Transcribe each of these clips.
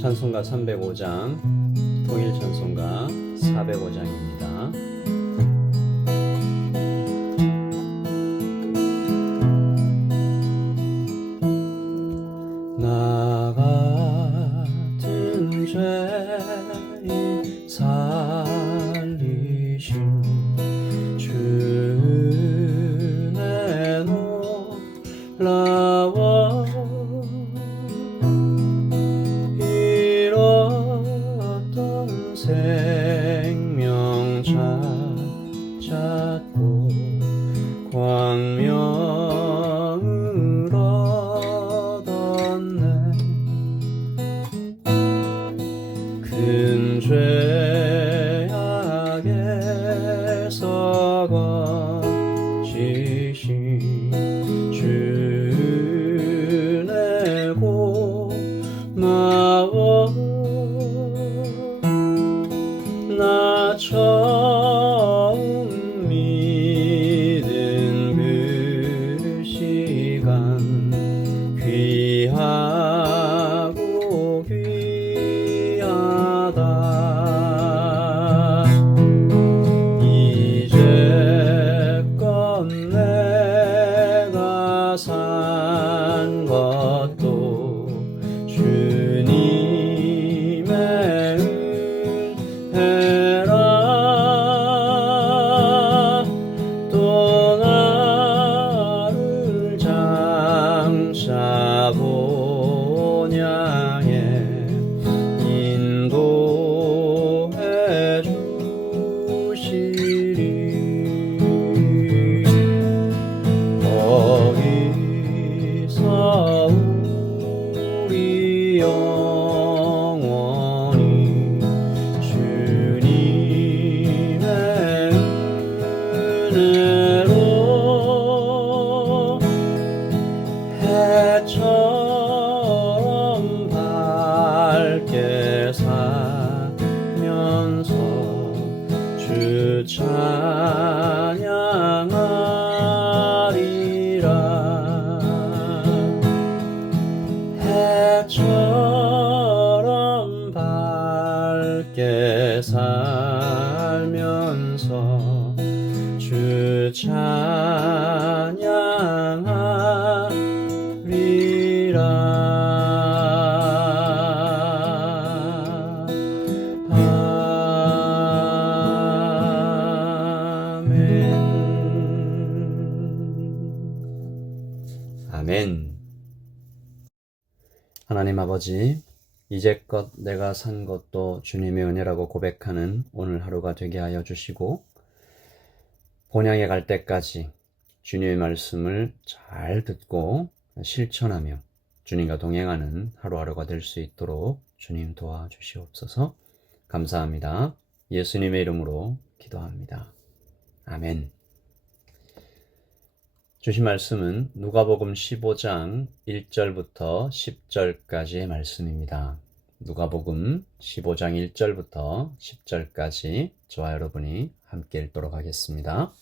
찬송가 305장, 통일 찬송가 405장입니다. 나 같은 죄인 살리신 주의 놀라워 잃었던 생명 찾았고 광명을 얻었네. 큰 죄악에서 건지신 주 내 고마워. 나 처음 믿은 그 시간 귀하고 귀하다. 이제껏 내가 산 것도 주님의 은혜라. 또 나를 장차 본향에 인도해 주시리. 거기서 우리 영원히 주님의 은혜로 해처럼 밝게 살면서 주 찬양하리라. 해처럼 밝게 살면서 주 찬양하리라. 아멘. 아멘. 하나님 아버지, 이제껏 내가 산 것도 주님의 은혜라고 고백하는 오늘 하루가 되게 하여 주시고, 본향에 갈 때까지 주님의 말씀을 잘 듣고 실천하며 주님과 동행하는 하루하루가 될 수 있도록 주님 도와주시옵소서. 감사합니다. 예수님의 이름으로 기도합니다. 아멘. 주신 말씀은 누가복음 15장 1절부터 10절까지의 말씀입니다. 누가복음 15장 1절부터 10절까지 저와 여러분이 함께 읽도록 하겠습니다.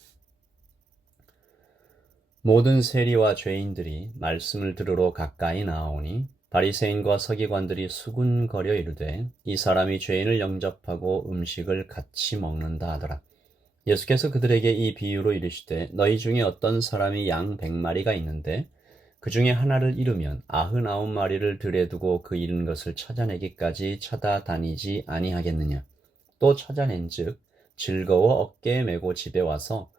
모든 세리와 죄인들이 말씀을 들으러 가까이 나아오니 바리새인과 서기관들이 수군거려 이르되 이 사람이 죄인을 영접하고 음식을 같이 먹는다 하더라. 예수께서 그들에게 이 비유로 이르시되 너희 중에 어떤 사람이 양 100마리가 있는데 그 중에 하나를 잃으면 99마리를 들에 두고 그 잃은 것을 찾아내기까지 찾아다니지 아니하겠느냐. 또 찾아낸즉 즐거워 어깨에 메고 집에 와서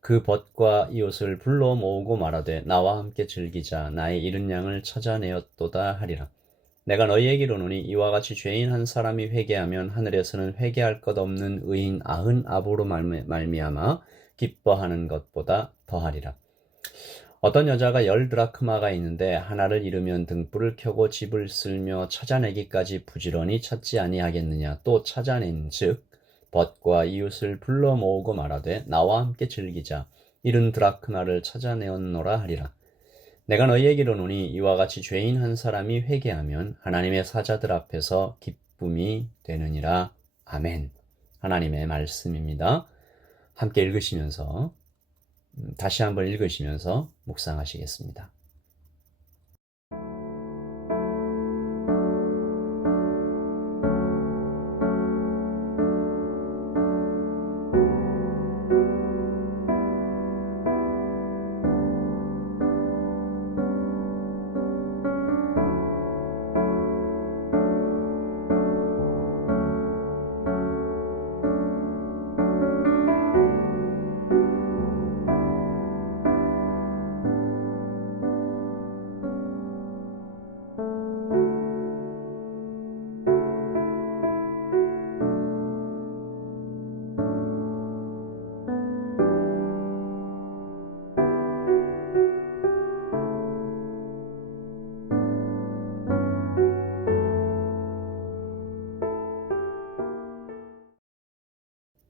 그 벗과 이옷을 불러 모으고 말하되 나와 함께 즐기자. 나의 잃은 양을 찾아내었도다 하리라. 내가 너희에게 이르노니 이와 같이 죄인 한 사람이 회개하면 하늘에서는 회개할 것 없는 의인 99로 말미암아 기뻐하는 것보다 더하리라. 어떤 여자가 10드라크마가 있는데 하나를 잃으면 등불을 켜고 집을 쓸며 찾아내기까지 부지런히 찾지 아니하겠느냐. 또 찾아낸즉 벗과 이웃을 불러 모으고 말하되 나와 함께 즐기자. 잃은 드라크마를 찾아내었노라 하리라. 내가 너희에게 이르노니 이와 같이 죄인 한 사람이 회개하면 하나님의 사자들 앞에서 기쁨이 되느니라. 아멘. 하나님의 말씀입니다. 함께 읽으시면서 다시 한번 읽으시면서 묵상하시겠습니다.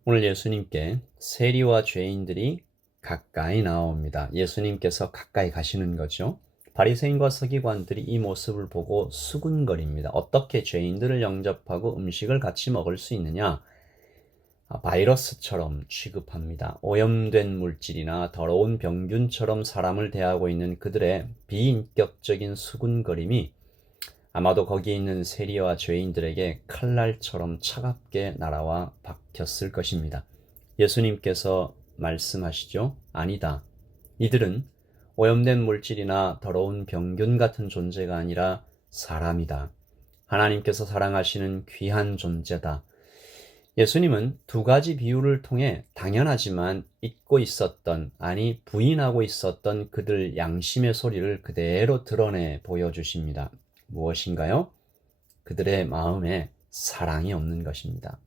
오늘 예수님께 세리와 죄인들이 가까이 나옵니다. 예수님께서 가까이 가시는 거죠. 바리새인과 서기관들이 이 모습을 보고 수군거립니다. 어떻게 죄인들을 영접하고 음식을 같이 먹을 수 있느냐? 바이러스처럼 취급합니다. 오염된 물질이나 더러운 병균처럼 사람을 대하고 있는 그들의 비인격적인 수군거림이 아마도 거기 있는 세리와 죄인들에게 칼날처럼 차갑게 날아와 박혔을 것입니다. 예수님께서 말씀하시죠. 아니다. 이들은 오염된 물질이나 더러운 병균 같은 존재가 아니라 사람이다. 하나님께서 사랑하시는 귀한 존재다. 예수님은 두 가지 비유를 통해 당연하지만 잊고 있었던, 아니 부인하고 있었던 그들 양심의 소리를 그대로 드러내 보여주십니다. 무엇인가요? 그들의 마음에 사랑이 없는 것입니다.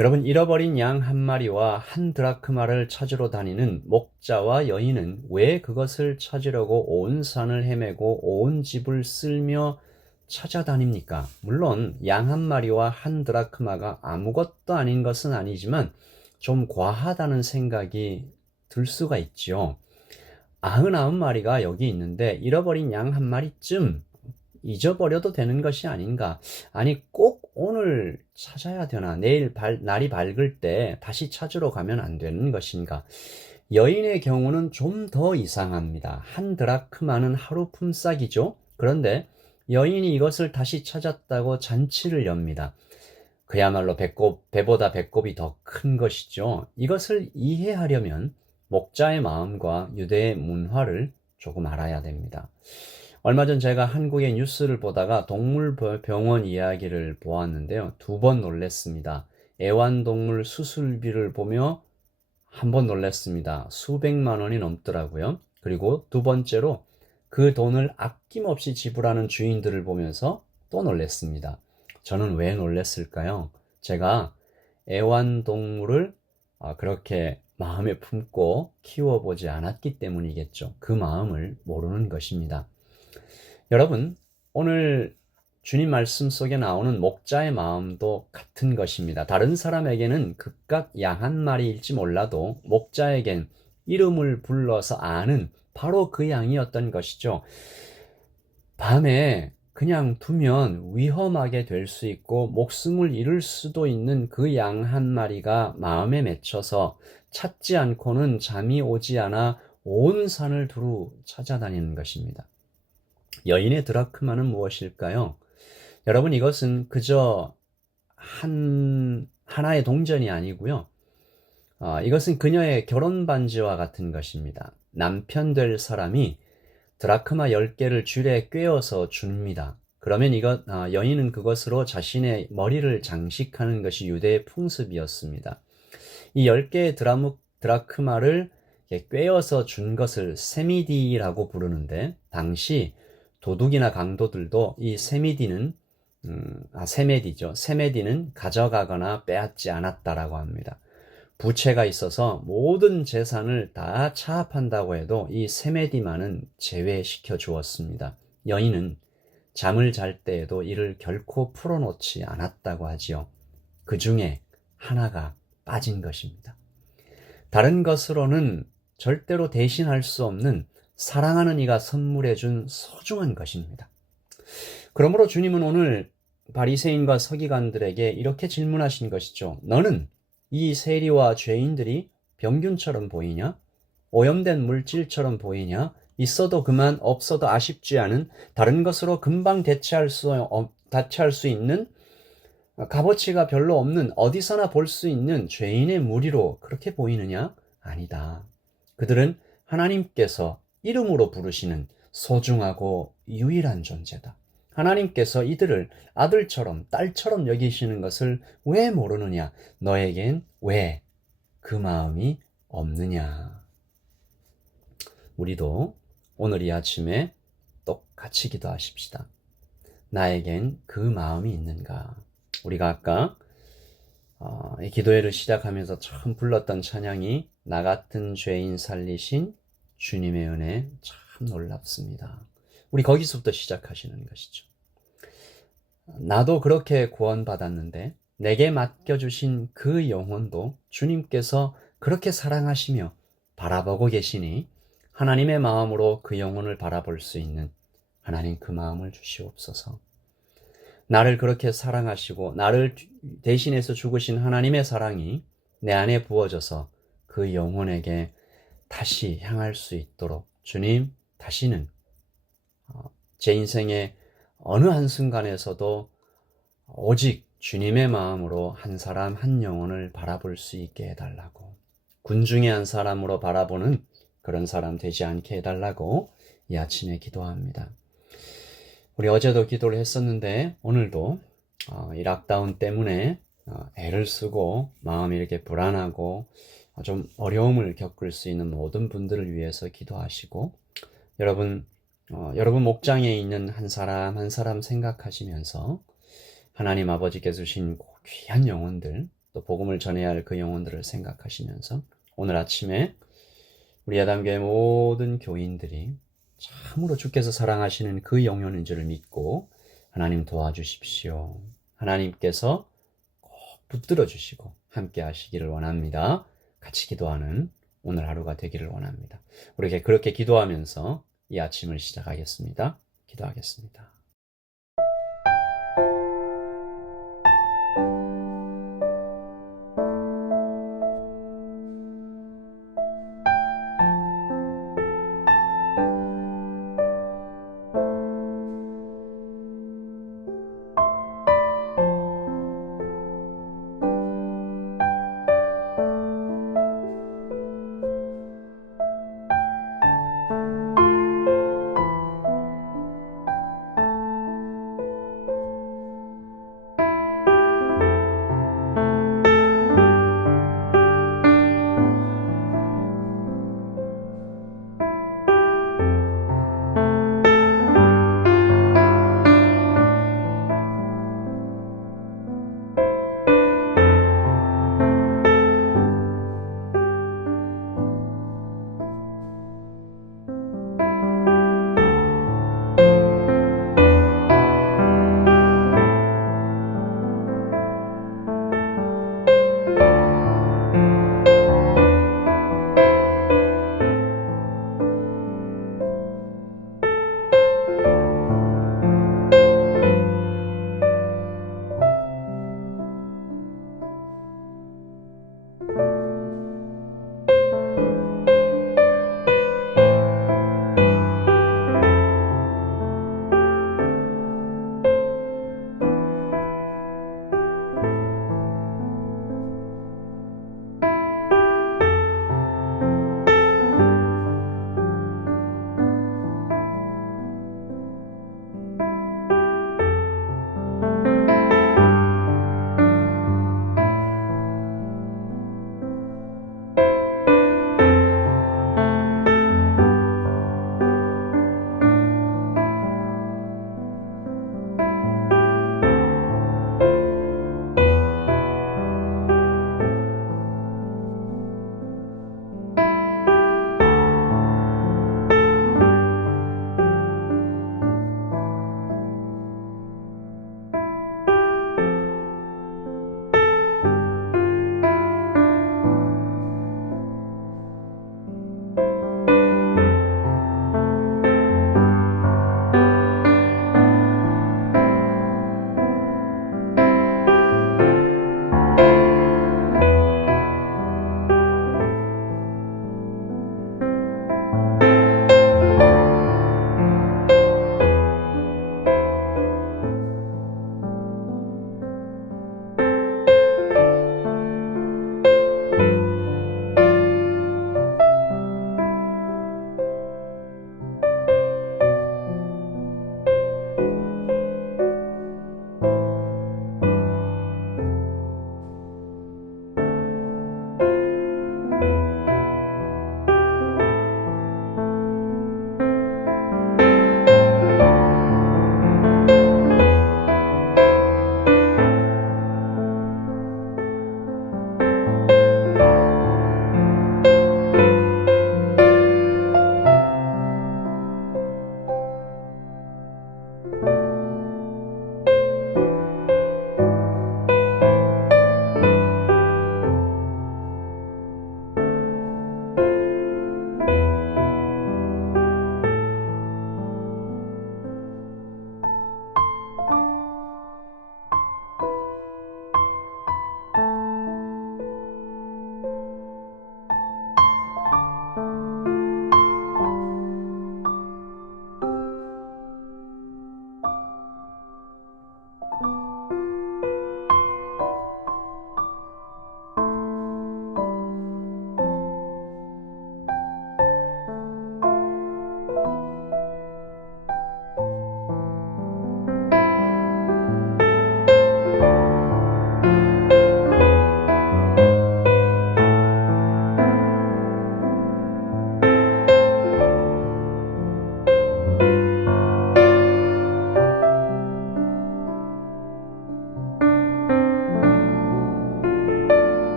여러분, 잃어버린 양 한 마리와 한 드라크마를 찾으러 다니는 목자와 여인은 왜 그것을 찾으려고 온 산을 헤매고 온 집을 쓸며 찾아다닙니까? 물론 양 한 마리와 한 드라크마가 아무것도 아닌 것은 아니지만 좀 과하다는 생각이 들 수가 있지요. 99마리가 여기 있는데 잃어버린 양 한 마리쯤 잊어버려도 되는 것이 아닌가? 아니, 꼭 오늘 찾아야 되나? 내일 날이 밝을 때 다시 찾으러 가면 안 되는 것인가? 여인의 경우는 좀 더 이상합니다. 한 드라크마는 하루 품삯이죠. 그런데 여인이 이것을 다시 찾았다고 잔치를 엽니다. 그야말로 배보다 배꼽이 더 큰 것이죠. 이것을 이해하려면 목자의 마음과 유대의 문화를 조금 알아야 됩니다. 얼마 전 제가 한국의 뉴스를 보다가 동물병원 이야기를 보았는데요. 2번 놀랐습니다. 애완동물 수술비를 보며 한 번 놀랐습니다. 수백만 원이 넘더라고요. 그리고 두 번째로 그 돈을 아낌없이 지불하는 주인들을 보면서 또 놀랐습니다. 저는 왜 놀랐을까요? 제가 애완동물을 그렇게 마음에 품고 키워보지 않았기 때문이겠죠. 그 마음을 모르는 것입니다. 여러분, 오늘 주님 말씀 속에 나오는 목자의 마음도 같은 것입니다. 다른 사람에게는 그깟 양 한 마리일지 몰라도 목자에겐 이름을 불러서 아는 바로 그 양이었던 것이죠. 밤에 그냥 두면 위험하게 될 수 있고 목숨을 잃을 수도 있는 그 양 한 마리가 마음에 맺혀서 찾지 않고는 잠이 오지 않아 온 산을 두루 찾아다니는 것입니다. 여인의 드라크마는 무엇일까요? 여러분, 이것은 그저 하나의 동전이 아니고요. 이것은 그녀의 결혼 반지와 같은 것입니다. 남편 될 사람이 드라크마 10개를 줄에 꿰어서 줍니다. 그러면 여인은 그것으로 자신의 머리를 장식하는 것이 유대의 풍습이었습니다. 이 10개의 드라크마를 꿰어서 준 것을 세미디라고 부르는데, 당시 도둑이나 강도들도 이 세메디는 가져가거나 빼앗지 않았다라고 합니다. 부채가 있어서 모든 재산을 다 차압한다고 해도 이 세메디만은 제외시켜 주었습니다. 여인은 잠을 잘 때에도 이를 결코 풀어놓지 않았다고 하지요. 그 중에 하나가 빠진 것입니다. 다른 것으로는 절대로 대신할 수 없는 사랑하는 이가 선물해준 소중한 것입니다. 그러므로 주님은 오늘 바리새인과 서기관들에게 이렇게 질문하신 것이죠. 너는 이 세리와 죄인들이 병균처럼 보이냐? 오염된 물질처럼 보이냐? 있어도 그만, 없어도 아쉽지 않은, 다른 것으로 금방 대체할 수 있는, 값어치가 별로 없는, 어디서나 볼 수 있는 죄인의 무리로 그렇게 보이느냐? 아니다. 그들은 하나님께서 이름으로 부르시는 소중하고 유일한 존재다. 하나님께서 이들을 아들처럼 딸처럼 여기시는 것을 왜 모르느냐? 너에겐 왜 그 마음이 없느냐? 우리도 오늘 이 아침에 똑같이 기도하십시다. 나에겐 그 마음이 있는가? 우리가 아까 이 기도회를 시작하면서 처음 불렀던 찬양이 나 같은 죄인 살리신 주님의 은혜 참 놀랍습니다. 우리 거기서부터 시작하시는 것이죠. 나도 그렇게 구원받았는데 내게 맡겨주신 그 영혼도 주님께서 그렇게 사랑하시며 바라보고 계시니 하나님의 마음으로 그 영혼을 바라볼 수 있는 하나님 그 마음을 주시옵소서. 나를 그렇게 사랑하시고 나를 대신해서 죽으신 하나님의 사랑이 내 안에 부어져서 그 영혼에게 다시 향할 수 있도록 주님, 다시는 제 인생의 어느 한순간에서도 오직 주님의 마음으로 한 사람 한 영혼을 바라볼 수 있게 해달라고, 군중의 한 사람으로 바라보는 그런 사람 되지 않게 해달라고 이 아침에 기도합니다. 우리 어제도 기도를 했었는데 오늘도 이 락다운 때문에 애를 쓰고 마음이 이렇게 불안하고 좀 어려움을 겪을 수 있는 모든 분들을 위해서 기도하시고, 여러분 목장에 있는 한 사람 한 사람 생각하시면서 하나님 아버지께서 주신 귀한 영혼들, 또 복음을 전해야 할 그 영혼들을 생각하시면서 오늘 아침에 우리 야단교회 모든 교인들이 참으로 주께서 사랑하시는 그 영혼인 줄을 믿고 하나님 도와주십시오. 하나님께서 꼭 붙들어 주시고 함께 하시기를 원합니다. 같이 기도하는 오늘 하루가 되기를 원합니다. 우리 그렇게 기도하면서 이 아침을 시작하겠습니다. 기도하겠습니다.